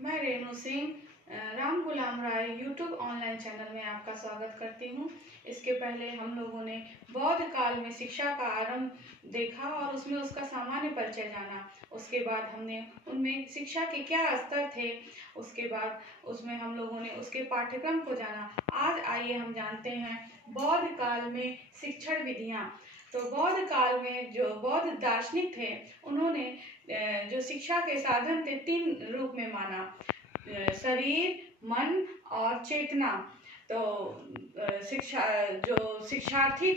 मैं रेणु सिंह राम गुलाम राय YouTube online channel में आपका स्वागत करती हूँ। इसके पहले हम लोगों ने बौद्ध काल में शिक्षा का आरंभ देखा और उसमें उसका सामान्य परिचय जाना। उसके बाद हमने उनमें शिक्षा के क्या स्तर थे, उसके बाद उसमें हम लोगों ने उसके पाठ्यक्रम को जाना। आज आइए हम जानते हैं बौद्ध काल में शिक्षण विधियाँ। तो बौद्ध काल में जो बौद्ध दार्शनिक थे, उन्होंने जो शिक्षा के साधन थे तीन रूप में माना: शरीर, मन और चेतना। तो शिक्षा जो शिक्षार्थी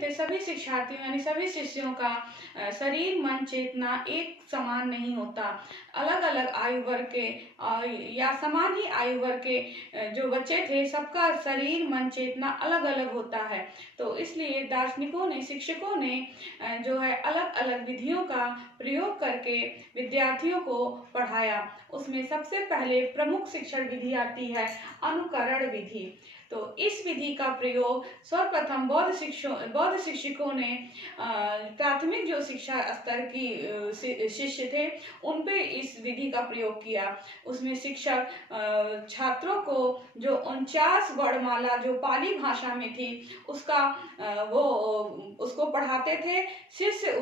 थे सभी शिक्षार्थियों यानी सभी शिष्यों का शरीर, मन, चेतना एक समान नहीं होता। अलग अलग आयु वर्ग के या समान ही आयु वर्ग के जो बच्चे थे, सबका शरीर, मन, चेतना अलग अलग होता है। तो इसलिए दार्शनिकों ने, शिक्षकों ने जो है अलग अलग विधियों का प्रयोग करके विद्यार्थियों को पढ़ाया। उसमें सबसे पहले प्रमुख शिक्षण विधि आती है अनुकरण विधि। तो इस विधि का प्रयोग सर्वप्रथम बौद्ध शिक्षकों ने प्राथमिक जो शिक्षा स्तर की शिष्य थे, उन पे इस विधि का प्रयोग किया। उसमें शिक्षक छात्रों को जो 49 वर्णमाला जो पाली भाषा में थी उसको पढ़ाते थे। शिष्य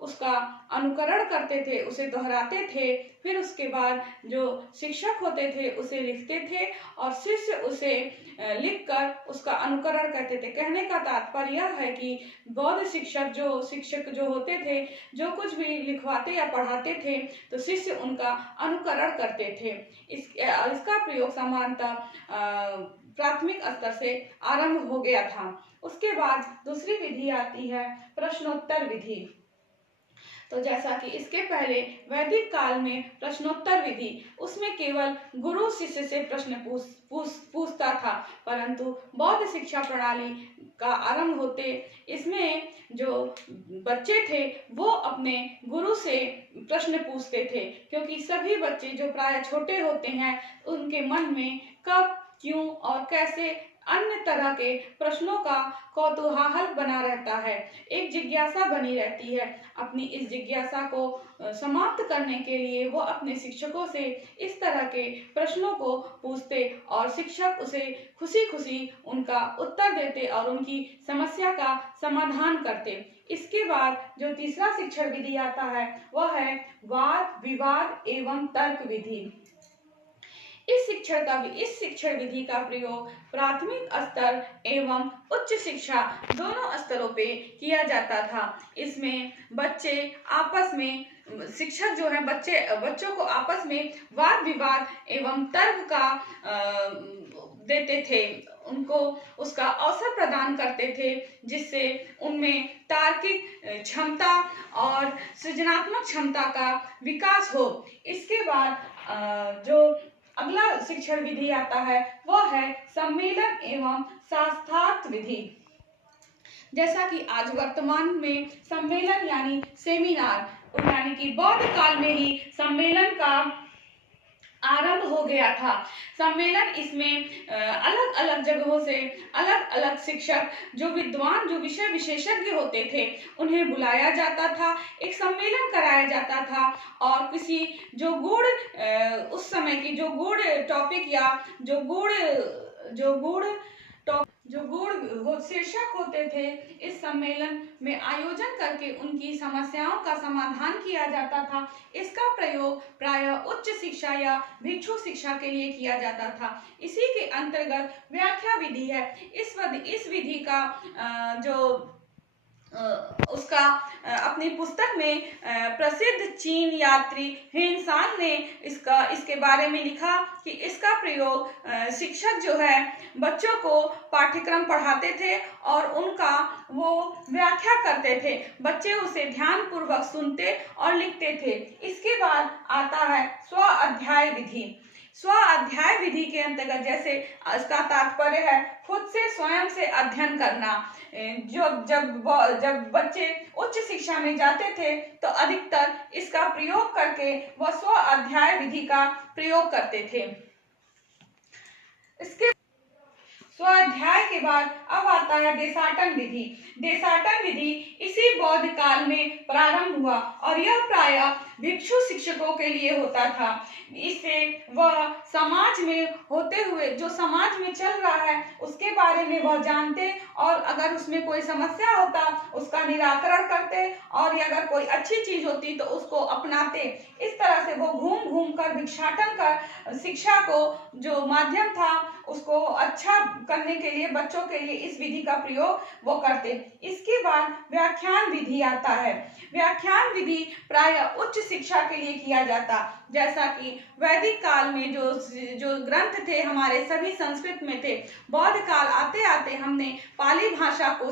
उसका अनुकरण करते थे, उसे दोहराते थे। फिर उसके बाद जो शिक्षक होते थे उसे लिखते थे और शिष्य उसे लिखकर उसका अनुकरण करते थे। कहने का तात्पर्य यह है कि बौद्ध शिक्षक जो होते थे, जो कुछ भी लिखवाते या पढ़ाते थे, तो शिष्य उनका अनुकरण करते थे। इसका प्रयोग सामान्यतः प्राथमिक स्तर से आरंभ हो गया था। उसके बाद दूसरी विधि आती है प्रश्नोत्तर विधि। तो जैसा कि इसके पहले वैदिक काल में प्रश्नोत्तर विधि, उसमें केवल गुरु शिष्य से प्रश्न पूछता था, परंतु बौद्ध शिक्षा प्रणाली का आरंभ होते इसमें जो बच्चे थे वो अपने गुरु से प्रश्न पूछते थे, क्योंकि सभी बच्चे जो प्राय छोटे होते हैं, उनके मन में कब, क्यों और कैसे अन्य तरह के प्रश्नों का कौतूहल बना रहता है, एक जिज्ञासा बनी रहती है। अपनी इस जिज्ञासा को समाप्त करने के लिए वो अपने शिक्षकों से इस तरह के प्रश्नों को पूछते और शिक्षक उसे खुशी खुशी उनका उत्तर देते और उनकी समस्या का समाधान करते। इसके बाद जो तीसरा शिक्षण विधि आता है वह है वाद विवाद एवं तर्क विधि। इस शिक्षण विधि का प्रयोग प्राथमिक स्तर एवं उच्च शिक्षा दोनों स्तरों पे किया जाता था। इसमें बच्चे आपस में, शिक्षक जो है बच्चों को आपस में वाद विवाद एवं तर्क का देते थे, उनको उसका अवसर प्रदान करते थे, जिससे उनमें तार्किक क्षमता और सृजनात्मक क्षमता का विकास हो। इसके बाद जो अगला शिक्षण विधि आता है वह है सम्मेलन एवं शास्त्रार्थ विधि। जैसा कि आज वर्तमान में सम्मेलन यानी सेमिनार, यानी कि बौद्ध काल में ही सम्मेलन का आरंभ हो गया था। सम्मेलन इसमें अलग अलग जगहों से अलग अलग शिक्षक, जो विद्वान, जो विषय विशेषज्ञ होते थे, उन्हें बुलाया जाता था, एक सम्मेलन कराया जाता था और किसी जो उस समय की जो गूढ़ टॉपिक या जो गूढ़ शीर्षक होते थे, इस सम्मेलन में आयोजन करके उनकी समस्याओं का समाधान किया जाता था। इसका प्रयोग प्रायः उच्च शिक्षा या भिक्षु शिक्षा के लिए किया जाता था। इसी के अंतर्गत व्याख्या विधि है। इस विधि का उसका अपनी पुस्तक में प्रसिद्ध चीन यात्री हेनसान ने इसके बारे में लिखा कि इसका प्रयोग शिक्षक जो है बच्चों को पाठ्यक्रम पढ़ाते थे और उनका वो व्याख्या करते थे, बच्चे उसे ध्यान पूर्वक सुनते और लिखते थे। इसके बाद आता है स्व अध्याय विधि। स्व अध्याय विधि के अंतर्गत, जैसे इसका तात्पर्य है खुद से स्वयं से अध्ययन करना। जब बच्चे उच्च शिक्षा में जाते थे तो अधिकतर इसका प्रयोग करके वह स्व अध्याय विधि का प्रयोग करते थे। इसके स्वाध्याय के बाद अब आता है देशाटन विधि। देशाटन विधि इसी बौद्ध काल में प्रारंभ हुआ और यह प्रायः भिक्षु शिक्षकों के लिए होता था। इससे वह समाज में होते हुए जो समाज में चल रहा है उसके बारे में वह जानते और अगर उसमें कोई समस्या होता उसका निराकरण करते और अगर कोई अच्छी चीज होती तो उसको अपनाते। इस तरह से वो घूम घूम कर भिक्षाटन का शिक्षा को जो माध्यम था उसको अच्छा करने के लिए बच्चों के लिए इस विधि का प्रयोग वो करते। इसके बाद व्याख्यान विधि आता है। व्याख्यान विधि प्रायः उच्च शिक्षा के लिए किया जाता, जैसा कि वैदिक काल में जो ग्रंथ थे हमारे सभी संस्कृत में थे। बौद्ध काल आते आते हमने पाली भाषा को